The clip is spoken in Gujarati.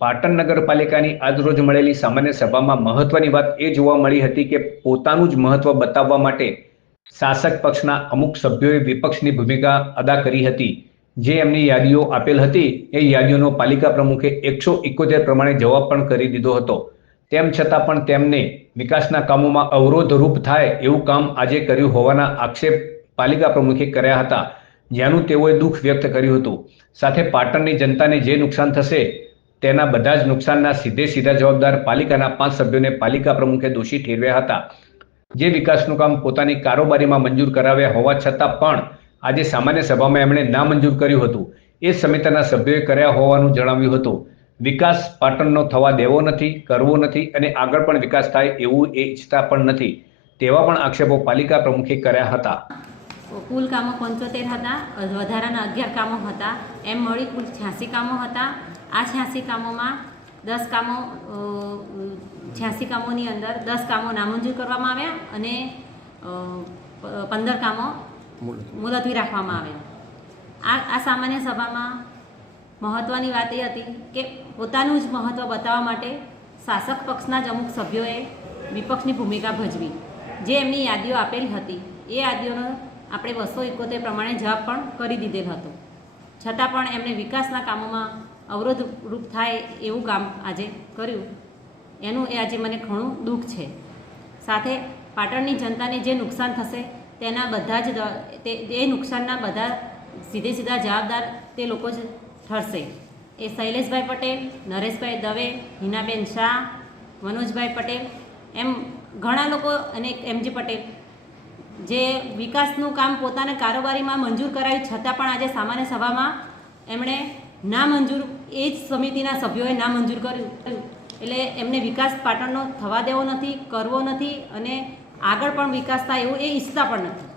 પાટણ નગરપાલિકાની આજરોજ મળેલી સામાન્ય સભામાં મહત્વની વાત એ જોવા મળી હતી કે પોતાનું જ મહત્વ બતાવવા માટે શાસક પક્ષના અમુક સભ્યોએ વિપક્ષની ભૂમિકા અદા કરી હતી। જે એમની યાદીઓ આપેલ હતી એ યાદીઓનો પાલિકા પ્રમુખે 171 પ્રમાણે જવાબ પણ કરી દીધો હતો। તેમ છતાં પણ તેમને વિકાસના કામોમાં અવરોધરૂપ થાય એવું કામ આજે કર્યું હોવાના આક્ષેપ પાલિકા પ્રમુખે કર્યા હતા, જેનું તેઓએ દુઃખ વ્યક્ત કર્યું હતું। સાથે પાટણની જનતાને જે નુકસાન થશે તેના બધા જ નુકસાનના સીધા જવાબદાર પાલિકાના 5 સભ્યોને પાલિકા પ્રમુખે દોષી ઠેરવ્યા હતા। જે વિકાસનું કામ પોતાની કારોબારીમાં મંજૂર કરાવ્યા હોવા છતાં પણ આજે સામાન્ય સભામાં એમણે નામંજૂર કર્યું હતું। એ સમિતિના સભ્યોએ કર્યા હોવાનું જણાવ્યું હતું। વિકાસ પાટણનો થવા દેવો નથી, કરવો નથી અને આગળ પણ વિકાસ થાય એવું એ ઈચ્છતા પણ નથી, તેવા પણ આક્ષેપો પાલિકા પ્રમુખે કર્યા હતા। કુલ કામો 75 હતા, વધારાના 11 કામો હતા, એમ મળી કુલ 86 કામો હતા। આ 86 કામોમાં 10 કામો 86 કામોની અંદર 10 કામો નામંજૂર કરવામાં આવ્યા અને 15 કામો મુલતવી રાખવામાં આવ્યા। આ સામાન્ય સભામાં મહત્ત્વની વાત એ હતી કે પોતાનું જ મહત્ત્વ બતાવવા માટે શાસક પક્ષના જ અમુક સભ્યોએ વિપક્ષની ભૂમિકા ભજવી। જે એમની યાદીઓ આપેલી હતી એ યાદીઓનો આપણે 271 પ્રમાણે જવાબ પણ કરી દીધેલ હતો, છતાં પણ એમણે વિકાસના કામોમાં અવરોધરૂપ થાય એવું કામ આજે કર્યું, એનું એ આજે મને ઘણું દુઃખ છે। સાથે પાટણની જનતાને જે નુકસાન થશે તેના બધા જ એ નુકસાનના બધા સીધા જવાબદાર તે લોકો જ ઠરશે। એ શૈલેષભાઈ પટેલ, નરેશભાઈ દવે, હિનાબેન શાહ, મનોજભાઈ પટેલ એમ ઘણા લોકો અને એમજી પટેલ જે વિકાસનું કામ પોતાના કારોબારીમાં મંજૂર કરાયું છતાં પણ આજે સામાન્ય સભામાં એમણે નામંજૂર એ જ સમિતિના સભ્યોએ નામંજૂર કર્યું, એટલે એમને વિકાસ પાટણનો થવા દેવો નથી, કરવો નથી અને આગળ પણ વિકાસ થાય એવું એ ઈચ્છતા પણ નથી।